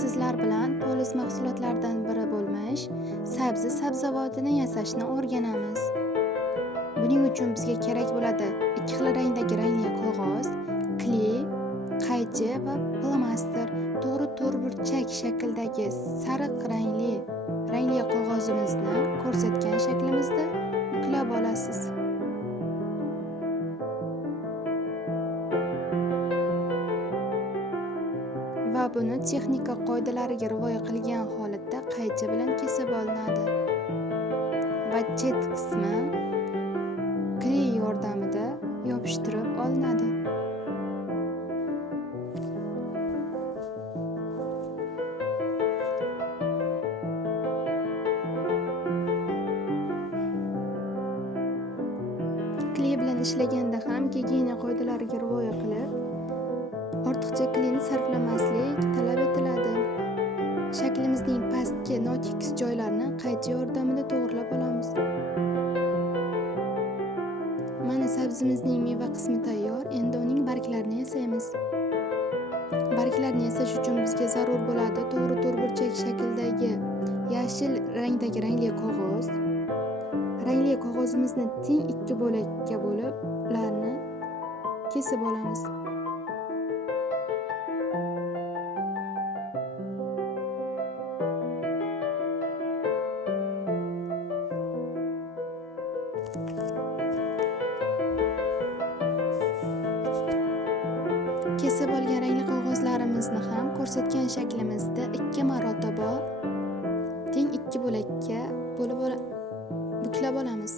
sizlar bilan poliz mahsulotlaridan biri bo'lmish sabzi-sabzavotini yasashni o'rganamiz. Buning uchun bizga kerak bo'ladi 2 xil rangdagi rangli qog'oz, kley, qaychi va plomaster. To'g'ri to'rtburchak shakldagi sariq rangli qog'ozimizni ko'rsatgan shaklimizda buklab olasiz. Va buni texnika qoidalariga rioya qilgan holatda qaychi bilan kesib olinadi va chet qismi kley yordamida yopishtirib olinadi. Kley bilan ishlaganda ham gigiyena qoidalariga rioya qilib, ortiqcha kleyni sarflamaslik talab etiladi. Shaklimizning pastki notekis joylarini qaychi yordamida to'g'rilab olamiz. Mana sabzimizning meva qismi tayyor. Endi uning barglarini yasaymiz. Barglarni yasash uchun bizga zarur bo'ladi to'g'ri to'rtburchak shakldagi yashil rangdagi rangli qog'oz. Rangli qog'ozimizni teng 2 bo'lakka bo'lib, ularni kesib olamiz. Kesib olgan rangli qog'ozlarimizni ham ko'rsatgan shaklimizda 2 marotaba teng 2 bo'lakka bo'lib buklab olamiz.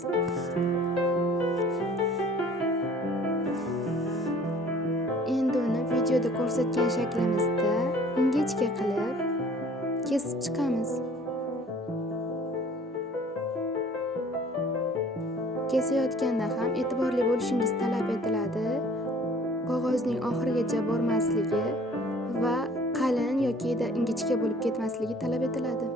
Endi uni videoda ko'rsatgan shaklimizda ingichka qilib kesib chiqamiz. Kesayotganda ham e'tiborli bo'lishingiz talab etiladi. Qog'ozning oxirigacha bormasligi va qalin yoki ingichka bo'lib ketmasligi talab etiladi.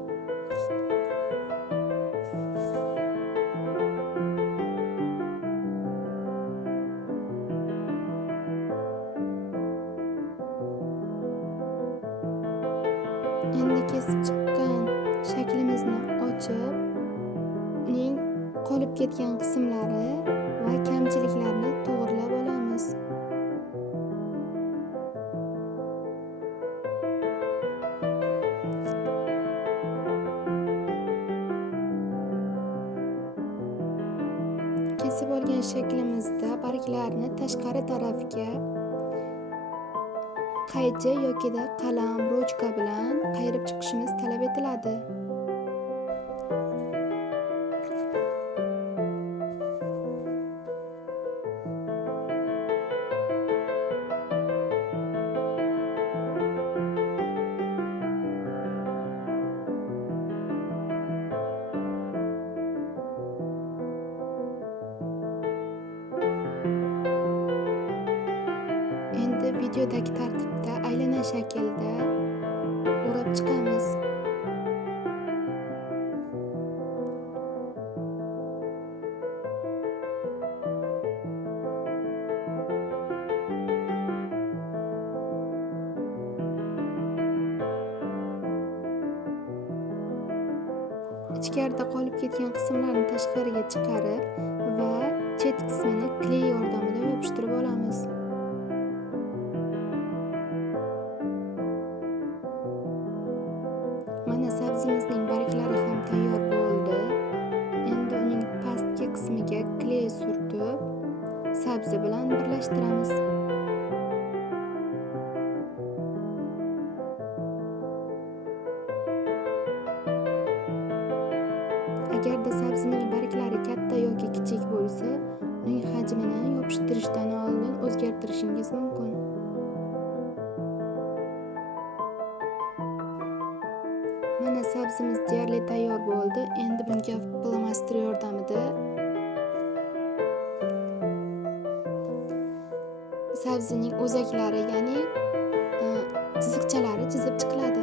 Endi kesib chiqqan shaklimizni ochib, uning qolib ketgan qismlari va kamchiliklarni to'g'rilab olamiz. Kesib olgan shaklimizda barglarni tashqari tarafga qaychi yoki qalam, ruchka bilan qayirib chiqishimiz talab etiladi. Endi videodagi tartibda aylana shaklda o'rab chiqamiz. Ichkarida qolib ketgan qismlarni tashqariga chiqarib va chet qismini kley yordamida yopishtirib olamiz. Mana sabzimizning barglari ham tayyor bo'ldi. Endi uning pastki qismiga kley surtib, sabzi bilan birlashtiramiz. Agarda sabzining barglari katta yoki kichik bo'lsa, uning hajmini yopishtirishdan oldin o'zgartirishingiz mumkin. Mana sabzimiz deyarli tayyor bo'ldi. Endi bunga plomaster yordamida sabzining o'zaklari, ya'ni chiziqchalari chizib chiqiladi.